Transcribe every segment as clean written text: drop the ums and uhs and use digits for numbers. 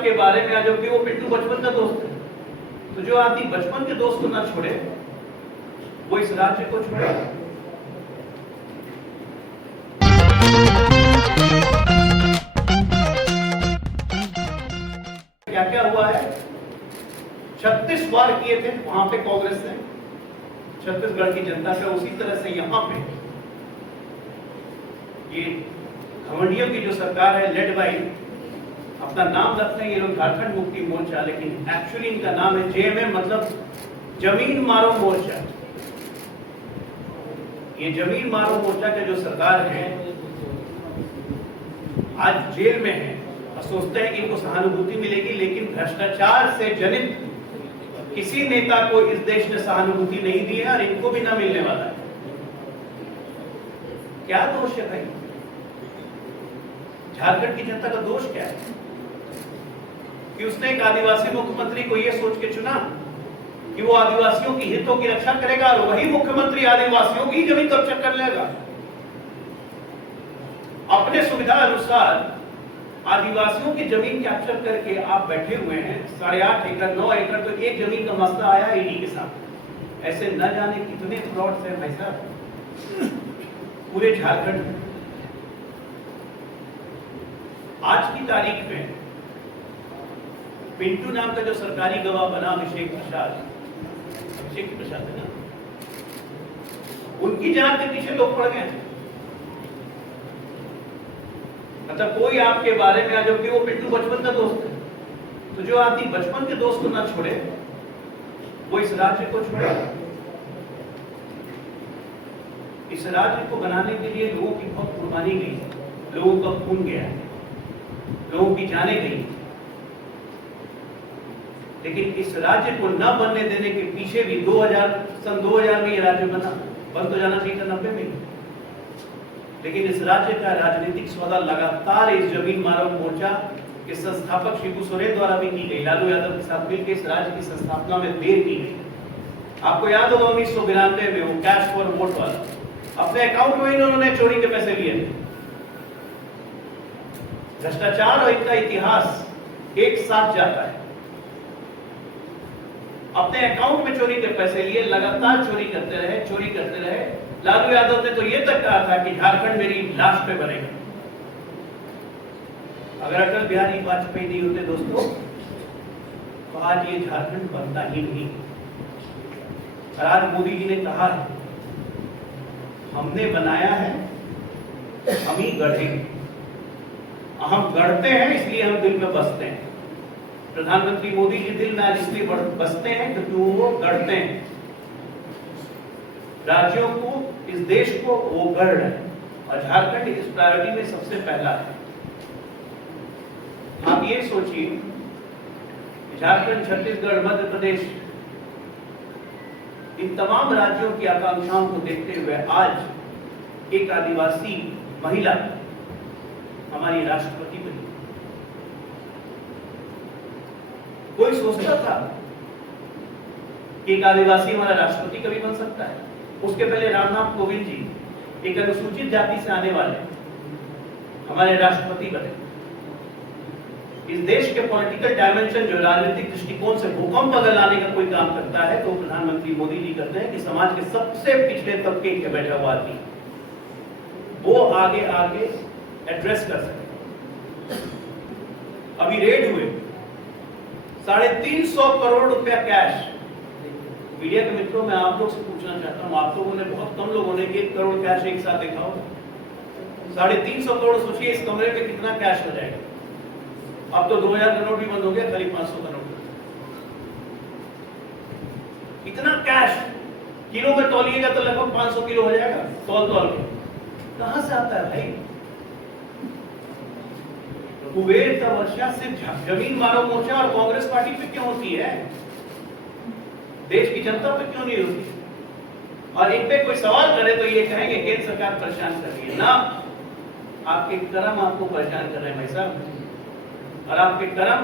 आपके बारे में आ जाओ कि वो पिंटू बचपन का दोस्त है, तो जो आदमी बचपन के दोस्त को ना छोड़े वो इस राज्य को छोड़े। क्या क्या हुआ है? 36 वार किए थे वहां पे कांग्रेस ने छत्तीसगढ़ की जनता पे, उसी तरह से यहां पे ये घमंडियों की जो सरकार है लेड बाई, अपना नाम रखते हैं ये लोग झारखंड मुक्ति मोर्चा, लेकिन एक्चुअली इनका नाम है जेएमएम, मतलब जमीन मारो मोर्चा। ये जमीन मारो मोर्चा के जो सरकार है आज जेल में है और सोचते हैं कि इनको सहानुभूति मिलेगी, लेकिन भ्रष्टाचार से जनित किसी नेता को इस देश ने सहानुभूति नहीं दी है और इनको भी ना मिलने वाला है। क्या दोष है भाई? झारखंड की जनता का दोष क्या है कि उसने एक आदिवासी मुख्यमंत्री को यह सोच के चुना कि वो आदिवासियों की हितों की रक्षा करेगा और वही मुख्यमंत्री आदिवासियों की जमीन कब्जा कर लेगा। अपने सुविधा अनुसार आदिवासियों की जमीन कैप्चर करके आप बैठे हुए हैं। 8.5 एकड़ 9 एकड़ तो एक जमीन का मसला आया ईडी के साथ। ऐसे न जाने कितने फ्रॉड्स हैं भाई साहब पूरे झारखंड में। आज की तारीख में पिंटू नाम का जो सरकारी गवाह बना अभिषेक प्रसाद है ना, उनकी जान के पीछे लोग पड़ गए। मतलब कोई आपके बारे में आ जाओ कि वो पिंटू बचपन का दोस्त है, तो जो आदमी बचपन के दोस्त को ना छोड़े वो इस राज्य को छोड़े। इस राज्य को बनाने के लिए लोगों की बहुत कुर्बानी गई, लोगों का खून गया, लोगों की जानें गई, लेकिन इस राज्य को न बनने देने के पीछे भी सन 2000 में ये राज्य बना। बन तो जाना चाहिए था 90 में, लेकिन इस राज्य का राजनीतिक सौदा लगातार इस जमीन मारो मोर्चा के संस्थापक शिबू सोरेन द्वारा भी की गई। लालू यादव के साथ मिलकर इस राज्य की संस्थापना में देर की गई। आपको याद होगा 1992 में वो कैश फॉर वोट वाला, अपने अकाउंट में इन्होंने चोरी के पैसे लिए थे। भ्रष्टाचार और इनका इतिहास एक साथ जाता है। अपने अकाउंट में चोरी के पैसे लिए, लगातार चोरी करते रहे। लालू यादव ने तो यह तक कहा था कि झारखंड मेरी लाश पे बनेगा। अगर अटल बिहारी वाजपेयी नहीं होते दोस्तों, तो आज ये झारखंड बनता ही नहीं। और आज मोदी जी ने कहा है हमने बनाया है, हम ही गढ़ेंगे। हम गढ़ते हैं इसलिए हम दिल में बसते हैं। प्रधानमंत्री मोदी जी दिल में आज इसलिए बसते हैं क्योंकि वो गढ़ते हैं राज्यों को, इस देश को वो गढ़ रहे हैं और झारखंड इस प्रायोरिटी में सबसे पहला है। आप ये सोचिए, झारखंड, छत्तीसगढ़, मध्य प्रदेश, इन तमाम राज्यों की आकांक्षाओं को देखते हुए आज एक आदिवासी महिला हमारी राष्ट्रपति बनी। कोई सोचता था कि एक आदिवासी हमारा राष्ट्रपति कभी बन सकता है? उसके पहले रामनाथ कोविंद जी एक अनुसूचित जाति से आने वाले हमारे राष्ट्रपति बने। इस देश के पॉलिटिकल डायमेंशन जो राजनीतिक दृष्टिकोण से भूकंप अगर लाने का कोई काम करता है तो प्रधानमंत्री मोदी जी करते हैं कि समाज के सबसे पिछड़े तबके के बैठा हुआ आदमी वो आगे एड्रेस कर सके। अभी रेड हुए 350 करोड़ रुपया कैश। मीडिया के मित्रों, मैं आप लोग से पूछना चाहता हूं, आप लोगों ने, बहुत कम लोगों ने 1 करोड़ कैश एक साथ देखा हो। 350 करोड़, सोचिए इस कमरे में कितना कैश हो जाएगा। अब तो 2000 का नोट भी बंद हो गया, खाली 500 का नोट। इतना कैश किलो में तौलिएगा तो लगभग 500 किलो हो जाएगा तौल के। कहां से आता है भाई? कुबेर का वर्षा सिर्फ जमीन मारो मोर्चा और कांग्रेस पार्टी पे क्यों होती है? देश की जनता पे क्यों नहीं होती? और इन पे कोई सवाल करे तो ये कहेंगे केंद्र सरकार परेशान कर रही है। ना, आपके कर्म आपको परेशान कर रहे हैं भाई साहब, और आपके कर्म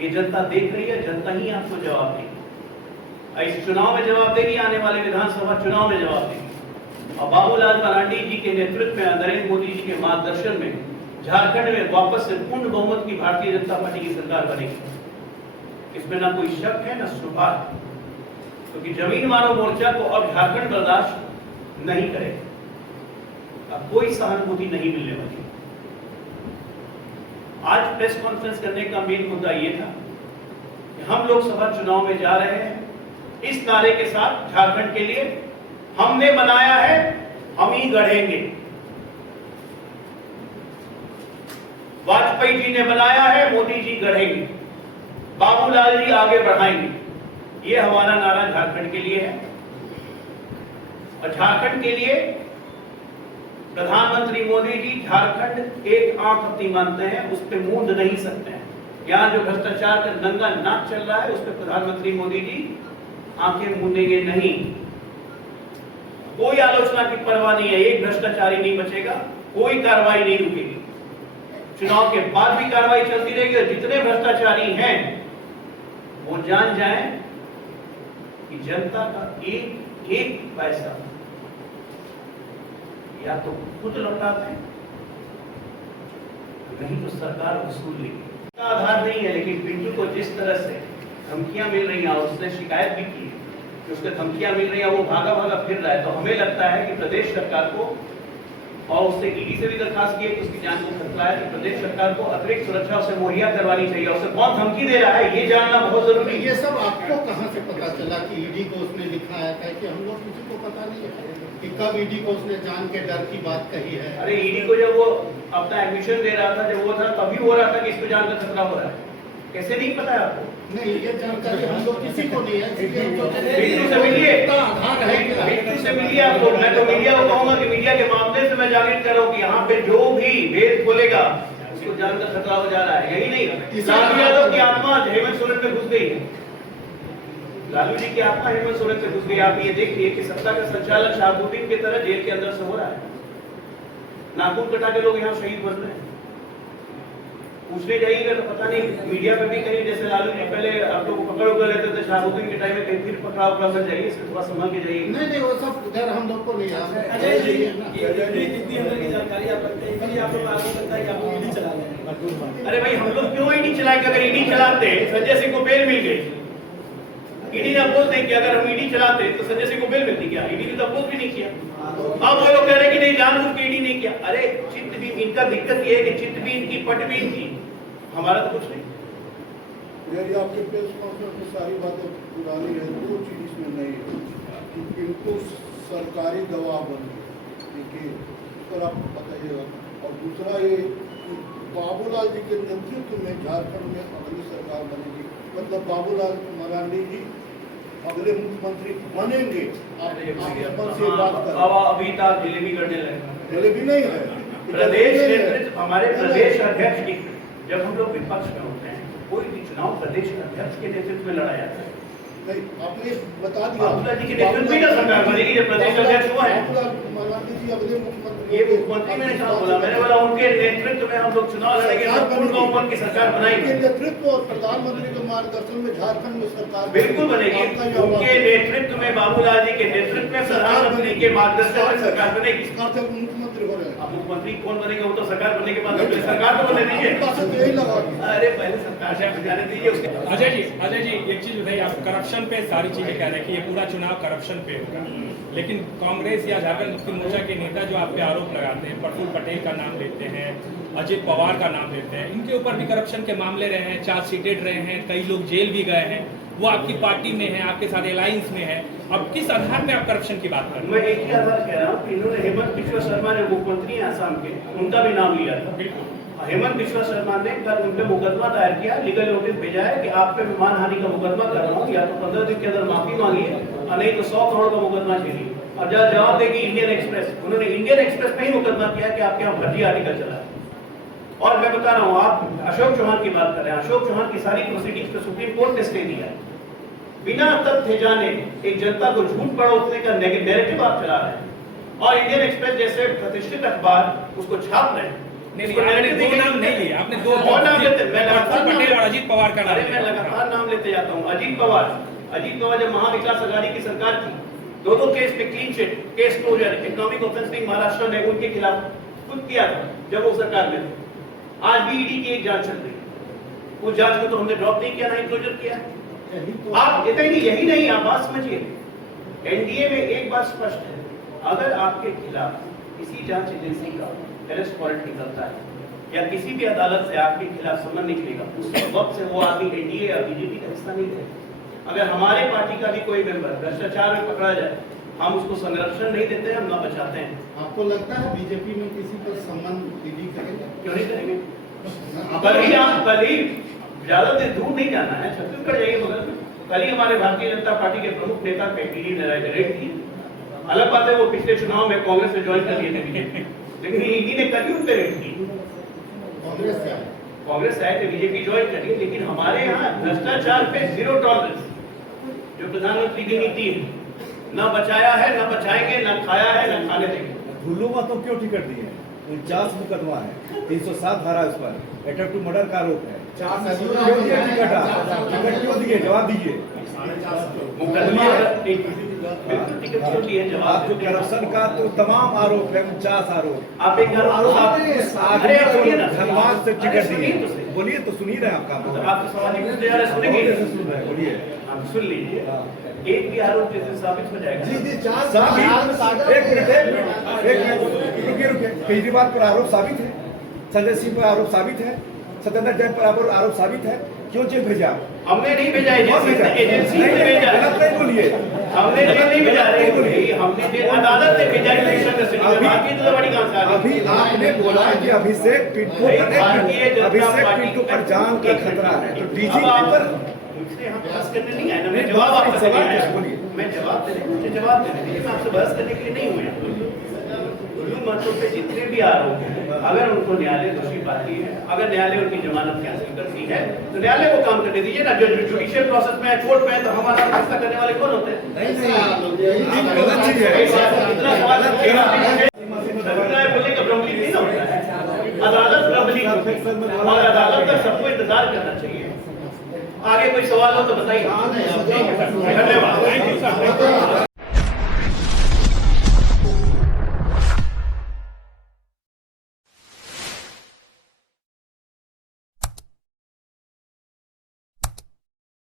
ये जनता देख रही है। जनता ही आपको जवाब देगी, इस चुनाव में जवाब देगी, आने वाले विधानसभा चुनाव में जवाब देगी। और बाबूलाल मरांडी जी के नेतृत्व में, नरेंद्र मोदी जी के मार्गदर्शन में झारखंड में वापस से पूर्ण बहुमत की भारतीय जनता पार्टी की सरकार बनेगी। इसमें ना कोई शक है ना शुबा है, क्योंकि जमीन मारो मोर्चा को अब झारखंड बर्दाश्त नहीं करेगा। अब कोई सहानुभूति नहीं मिलने वाली। आज प्रेस कॉन्फ्रेंस करने का मेन मुद्दा ये था कि हम लोकसभा चुनाव में जा रहे हैं इस नारे के साथ, झारखंड के लिए हमने बनाया है, हम ही गढ़ेंगे। वाजपेयी जी ने बनाया है, मोदी जी गढ़ेंगे, बाबूलाल जी आगे बढ़ाएंगे। ये हमारा नारा झारखंड के लिए है। और झारखंड के लिए प्रधानमंत्री मोदी जी झारखंड एक आंख अपनी मानते हैं, उस पर मूंद नहीं सकते हैं। यहां जो भ्रष्टाचार का नंगा नाच चल रहा है उस पर प्रधानमंत्री मोदी जी आंखें मूंदेंगे नहीं। कोई आलोचना की परवाह नहीं है, एक भ्रष्टाचारी नहीं बचेगा, कोई कार्रवाई नहीं रुकेगी। चुनाव के बाद भी कार्रवाई चलती रहेगी और जितने भ्रष्टाचारी हैं वो जान जाएं कि जनता का एक एक पैसा या तो खुद लौटाते हैं, नहीं तो सरकार वसूल लेगी। आधार नहीं है, लेकिन पिंटू को जिस तरह से धमकियां मिल रही हैं, उसने शिकायत भी की कि उसको धमकियां मिल रही हैं, वो भागा भागा फिर रहा है, तो हमें लगता है कि प्रदेश सरकार को, और उससे ईडी से भी दरखास्त की है कि उसकी जान को खतरा है, कि प्रदेश सरकार को अतिरिक्त सुरक्षा उसे मुहैया करवानी चाहिए। उसे कौन धमकी दे रहा है ये जानना बहुत जरूरी है। ये सब आपको कहां से पता चला कि ईडी को उसने लिखाया था? कि हम लोग किसी को पता नहीं है कि कब ईडी को उसने जान के डर की बात कही है। अरे ईडी को जब वो अपना एडमिशन दे रहा था, जब वो था तभी हो रहा था कि इसको जान का खतरा हो रहा है। कैसे नहीं पता है आपको? नहीं, ये जानकारी हम लोग किसी को नहीं है। बिट्टू से मिलिए, बिट्टू से मिलिए आप लोग। मैं तो मीडिया को कहूंगा कि मीडिया के मामले से मैं जागृत कर रहा हूं कि यहाँ पे जो भी भेद खोलेगा उसको जान का खतरा हो जा रहा है। यही नहीं, लालू यादव की आत्मा हेमंत सोरेन पे घुस गई है। लालू जी की आत्मा हेमंत सोरेन से घुस गई। आप ये देखिए कि सत्ता का संचालन शाहबुद्दीन की तरह जेल के अंदर से हो रहा है। नाखून कटा के लोग यहाँ शहीद बन रहे हैं। पूछने जाइएगा तो पता नहीं, मीडिया पे भी कहीं जैसे लालू जी पहले आप लोग पकड़ उकड़ लेते थे शाहबुद्दीन के टाइम में, कहीं फिर पकड़ा उकड़ा कर जाइए, इसमें थोड़ा संभल के जाइए। नहीं, वो सब उधर हम लोग को नहीं है। अजय जी, कितनी अंदर की जानकारी आप रखते हैं, इसलिए आप लोग आगे चलता है कि आप लोग ईडी चला रहे हैं। अरे भाई, हम लोग क्यों ईडी चलाएंगे? अगर ईडी चलाते संजय सिंह को बेल मिल गई, ईडी ने अपोज नहीं किया। अगर हम ईडी चलाते तो संजय सिंह को बेल मिलती क्या? ईडी ने तो अपोज भी नहीं किया। अब वो लोग कह रहे हैं कि नहीं, जानबूझ के ईडी नहीं किया। अरे चित्त भी इनका दिक्कत ये है कि चित्त भी इनकी पट भी इनकी, हमारा तो कुछ नहीं। यदि आपके प्रेस कॉन्फ्रेंस में सारी बातें पुरानी है, दो चीज इसमें नहीं है कि इनको सरकारी गवाह बन गए, ठीक है, पर आपको बताइएगा। और दूसरा ये बाबूलाल जी के नेतृत्व में झारखंड में अगली सरकार बनेगी, मतलब बाबूलाल मरांडी जी अगले मुख्यमंत्री बनेंगे। अभी तक जलेबी करने लगे। जलेबी नहीं है प्रदेश नेतृत्व, हमारे प्रदेश अध्यक्ष की, जब हम लोग विपक्ष में होते हैं, कोई भी चुनाव प्रदेश अध्यक्ष के नेतृत्व में लड़ा जाता है। नहीं, आपने बता दिया बाबूलाल जी के नेतृत्व में सरकार बनेगी जब प्रदेश अध्यक्ष हुआ है। मरांडी जी अगले मुख्यमंत्री, ये मुख्यमंत्री मैंने कहा बोला, मैंने बोला उनके नेतृत्व में हम लोग चुनाव लड़ेंगे, पूर्ण बहुमत की सरकार बनाएंगे। नेतृत्व और प्रधानमंत्री के मार्गदर्शन में झारखंड में सरकार बिल्कुल बनेगी। उनके नेतृत्व में, बाबूलाल जी के नेतृत्व में, प्रधानमंत्री के मार्गदर्शन में सरकार बनेगी। मुख्यमंत्री हो रहे हैं। अब मुख्यमंत्री कौन बनेगा वो तो सरकार बनने के बाद सरकार तो बने दीजिए। यही लगा। अरे पहले सरकार से जाने दीजिए उसके। अजय जी एक चीज बताइए, आप करप्शन पे सारी चीजें कह रहे हैं कि ये पूरा चुनाव करप्शन पे होगा, लेकिन कांग्रेस या झारखंड मुक्ति मोर्चा के नेता जो आप पे आरोप लगाते हैं, प्रफुल्ल पटेल का नाम लेते हैं, अजित पवार का नाम लेते हैं, इनके ऊपर भी करप्शन के मामले रहे हैं, चार्जशीटेड रहे हैं, कई लोग जेल भी गए हैं, वो आपकी पार्टी में है, आपके साथ अलायंस में है। अब किस आधार पे आप करप्शन की बात कर रहे हैं? मैं एक ही आधार कह रहा हूँ, इन्होंने हेमंत बिश्वा शर्मा ने मुख्यमंत्री हैं आसाम के, उनका भी नाम लिया था। हेमंत बिश्वा शर्मा ने कल उन पे मुकदमा दायर किया, लीगल नोटिस भेजा है कि आप पे मानहानि का मुकदमा कर रहा हूँ, या तो 15 दिन के अंदर माफी मांगिए और नहीं तो 100 करोड़ का मुकदमा झेलिए। और जवाब देगी इंडियन एक्सप्रेस। उन्होंने इंडियन एक्सप्रेस में ही मुकदमा किया कि आपके यहाँ फर्जी आर्टिकल चला है। और मैं बता रहा हूँ, आप अशोक चौहान की बात कर रहे हैं, अशोक चौहान की सारी प्रोसीडिंग्स पे सुप्रीम कोर्ट ने स्टे दिया है। बिना तथ्य जाने एक जनता को झूठ परोसने का नैरेटिव आप चला रहे हैं और इंडियन एक्सप्रेस जैसे प्रतिष्ठित अखबार उसको छाप रहे हैं। आपने दो नाम नहीं लिए, आपने दो नाम लेते, मैं लगातार पटेल और अजीत पवार का नाम। अरे मैं लगातार नाम लेते जाता हूँ। अजीत पवार जब महाविकास अघाड़ी की सरकार थी, दो केस में clean chit, case closure, economic offence wing Maharashtra ने उनके खिलाफ खुद किया था जब वो सरकार में थे। आज भी ईडी की एक जांच चल रही है, उस जांच को तो हमने ड्रॉप नहीं किया, ना इंक्लोजर किया। आप इतना ही नहीं, यही नहीं, आप बात समझिए, एनडीए में एक बात स्पष्ट है, अगर आपके खिलाफ किसी जांच एजेंसी का अरेस्ट वारंट निकलता है या किसी भी अदालत से आपके खिलाफ समन निकलेगा, उस वक्त से वो आदमी एनडीए या बीजेपी का हिस्सा नहीं है। अगर हमारे पार्टी का भी कोई मेंबर भ्रष्टाचार में पकड़ा जाए, हम उसको संरक्षण नहीं देते हैं, हम ना बचाते हैं। आपको लगता है बीजेपी में किसी पर सम्मान ईडी करेगा? क्यों नहीं करेंगे? कल ही ज्यादा देर दूर नहीं जाना है, छत्तीसगढ़ जाइए बगल में, कल ही हमारे भारतीय जनता पार्टी के प्रमुख नेता पे ईडी ने रेड की। अलग बात है वो पिछले चुनाव में कांग्रेस से ज्वाइन कर लिए थे बीजेपी, लेकिन ईडी ने कल ही उन पे रेड की। कांग्रेस आए थे, बीजेपी ज्वाइन करिए, लेकिन हमारे यहाँ भ्रष्टाचार पे जीरो टॉलरेंस, जो प्रधानमंत्री की नीति है, ना बचाया है, ना बचाएंगे, ना खाया है, ना खाने देंगे। भुल्लू में तो क्यों टिकट दिए? 49 मुकदमा है, 307 धारा उस पर, अटेम्प्ट टू मर्डर का आरोप है। क्यों दिए टिकट क्यों दिए? जवाब दीजिए। टिकट क्यों दिए? जवाब। आप जो करप्शन का तो तमाम आरोप है, 49 आरोप। आप एक धनबाद से टिकट दिए, बोलिए तो सुन ही रहे हैं आपका। आप सवाल ही पूछते जा रहे, सुनेंगे? बोलिए, आप सुन लीजिए, एक भी आरोप जैसे साबित हो जाएगा। एक मिनट रुकिए। केजरीवाल पर आरोप साबित है, संजय सिंह पर आरोप साबित है, सत्येंद्र जैन पर आरोप साबित है, क्यों जेल भेजा? हमने नहीं भेजा, एजेंसी ने भेजा। नहीं बोलिए, हमने जेल नहीं भेजा, हमने अदालत ने भेजा। अभी आपने बोला कि अभिषेक पिंटू पर जान का खतरा है, तो डीजीपी पर हम बहस करने नहीं आए ना, मैं जवाब आपसे देने आया। मैं जवाब देने के लिए, मैं आपसे बहस करने के लिए नहीं हुए। उन मतों पे जितने भी आरोप हैं, अगर उनको न्यायालय दोषी पाती है, अगर न्यायालय उनकी जमानत कैंसिल करती है, तो न्यायालय को काम करने दीजिए ना। जो जुडिशियल प्रोसेस में कोर्ट में है, तो हमारा फैसला करने वाले कौन होते हैं? इतना सवाल बोलने का ब्रह्मलीन नहीं ना होता है, अदालत ब्रह्मलीन होती है और अदालत तक सबको इंतजार करना चाहिए। आगे कोई सवाल हो तो बताइए। धन्यवाद।